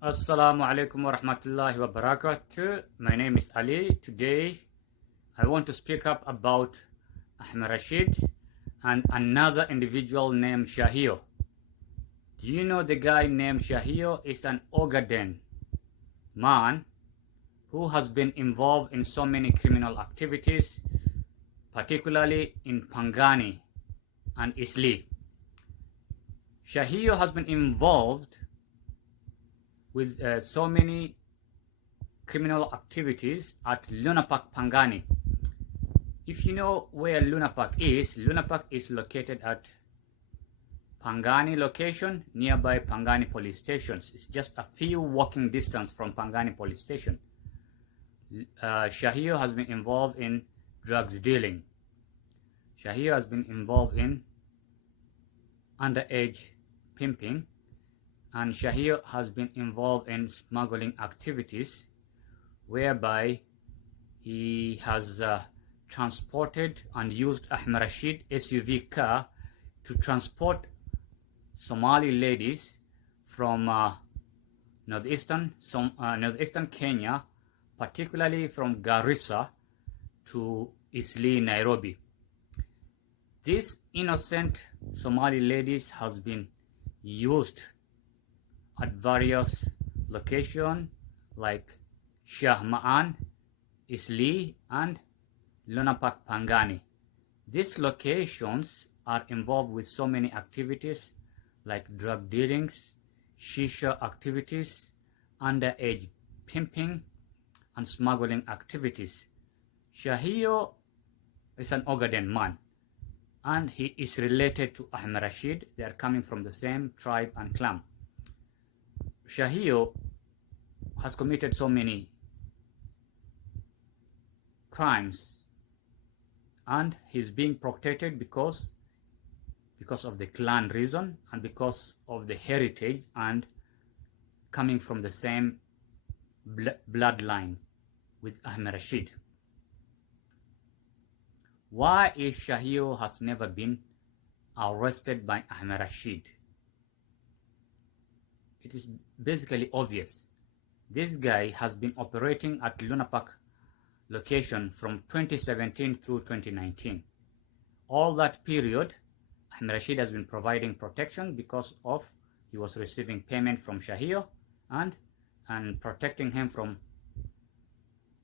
Assalamu alaikum wa rahmatullahi wa barakatuh. My name is Ali. Today I want to speak up about Ahmed Rashid and another individual named Shahiyo. Do you know the guy named Shahiyo is an Ogaden man who has been involved in so many criminal activities, particularly in Pangani and Eastleigh. Shahiyo has been involved with so many criminal activities at Lunapark, Pangani. If you know where Lunapark is located at Pangani location, nearby Pangani police stations. It's just a few walking distance from Pangani police station. Shahiyo has been involved in drugs dealing. Shahiyo has been involved in underage pimping, and Shahiyo has been involved in smuggling activities whereby he has transported and used Ahmed Rashid SUV car to transport Somali ladies from northeastern Kenya, particularly from Garisa to Eastleigh, Nairobi. These innocent Somali ladies has been used at various locations like Shahmaan, Eastleigh, and Lunapark, Pangani. These locations are involved with so many activities like drug dealings, shisha activities, underage pimping, and smuggling activities. Shahiyo is an Ogaden man, and he is related to Ahmed Rashid. They are coming from the same tribe and clan. Shahiyo has committed so many crimes, and he's being protected because of the clan reason and because of the heritage and coming from the same bloodline with Ahmed Rashid. Why is Shahiyo has never been arrested by Ahmed Rashid? It is basically obvious. This guy has been operating at Lunapark location from 2017 through 2019. All that period, Ahmed Rashid has been providing protection because of he was receiving payment from Shahiyo and protecting him from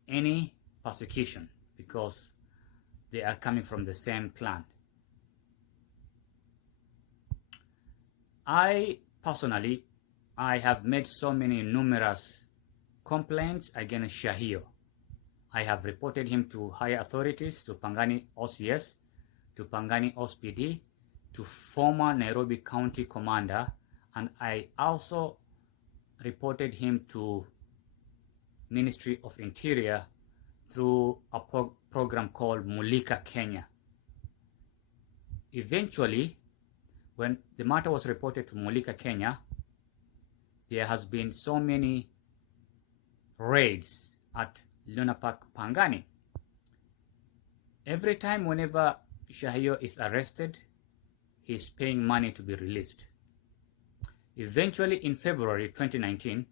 any persecution because they are coming from the same clan. I have made so many numerous complaints against Shahiyo. I have reported him to higher authorities, to Pangani OCS, to Pangani OCPD, to former Nairobi County Commander, and I also reported him to Ministry of Interior through a program called Mulika Kenya. Eventually, when the matter was reported to Mulika Kenya, there has been so many raids at Lunapark, Pangani. Every time whenever Shahiyo is arrested, he is paying money to be released. Eventually, in February 2019,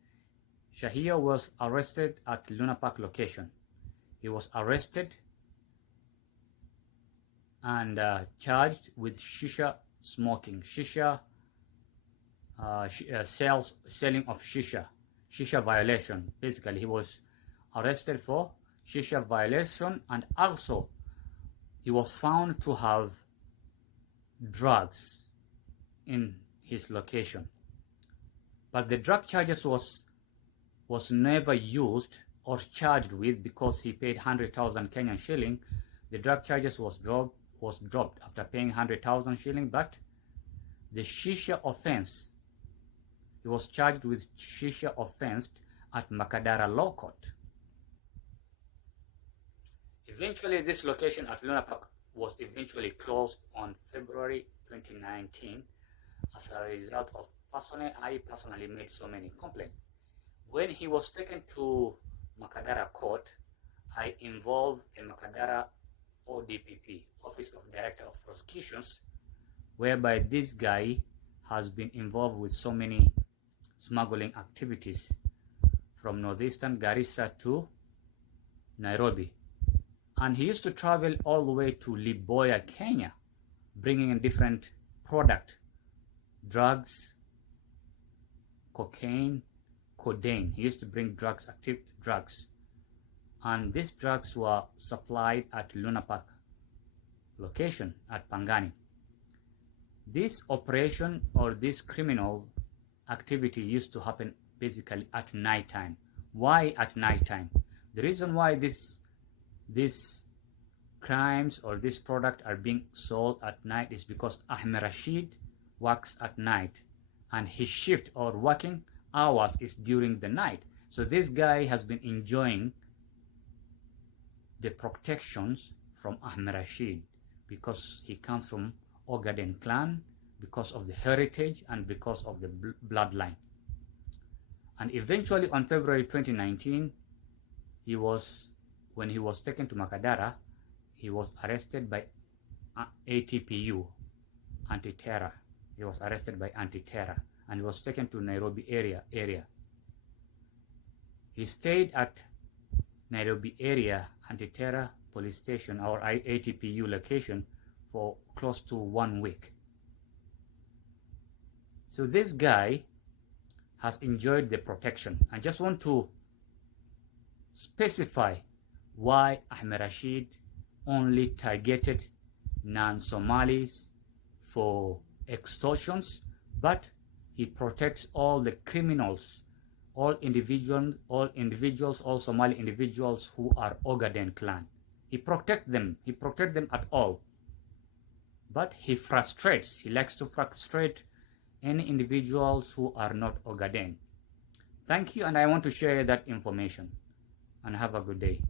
Shahiyo was arrested at Lunapark location. He was arrested and charged with shisha smoking, selling of shisha violation. Basically, he was arrested for shisha violation, and also he was found to have drugs in his location. But the drug charges was never used or charged with because he paid 100,000 Kenyan shilling. The drug charges was dropped after paying 100,000 shilling, but the shisha offense, he was charged with shisha offense at Makadara Law Court. Eventually, this location at Lunapark was eventually closed on February 2019 as a result of I personally made so many complaints. When he was taken to Makadara Court, I involved the Makadara ODPP, Office of Director of Prosecutions, whereby this guy has been involved with so many smuggling activities from northeastern Garisa to Nairobi. And he used to travel all the way to Liboya, Kenya, bringing in different product, drugs, cocaine, codeine. He used to bring drugs, active drugs. And these drugs were supplied at Lunapark location at Pangani. This operation or this criminal activity used to happen basically at night time. Why at night time? The reason why these crimes or this product are being sold at night is because Ahmed Rashid works at night and his shift or working hours is during the night. So this guy has been enjoying the protections from Ahmed Rashid because he comes from Ogaden clan, because of the heritage and because of the bloodline. And eventually on February 2019, when he was taken to Makadara, he was arrested by ATPU, anti-terror. He was arrested by anti-terror and he was taken to Nairobi area. He stayed at Nairobi area anti-terror police station or ATPU location for close to 1 week. So this guy has enjoyed the protection. I just want to specify why Ahmed Rashid only targeted non-Somalis for extortions, but he protects all the criminals, all Somali individuals who are Ogaden clan. He protects them at all. But he likes to frustrate any individuals who are not Ogaden. Thank you, and I want to share that information. And have a good day.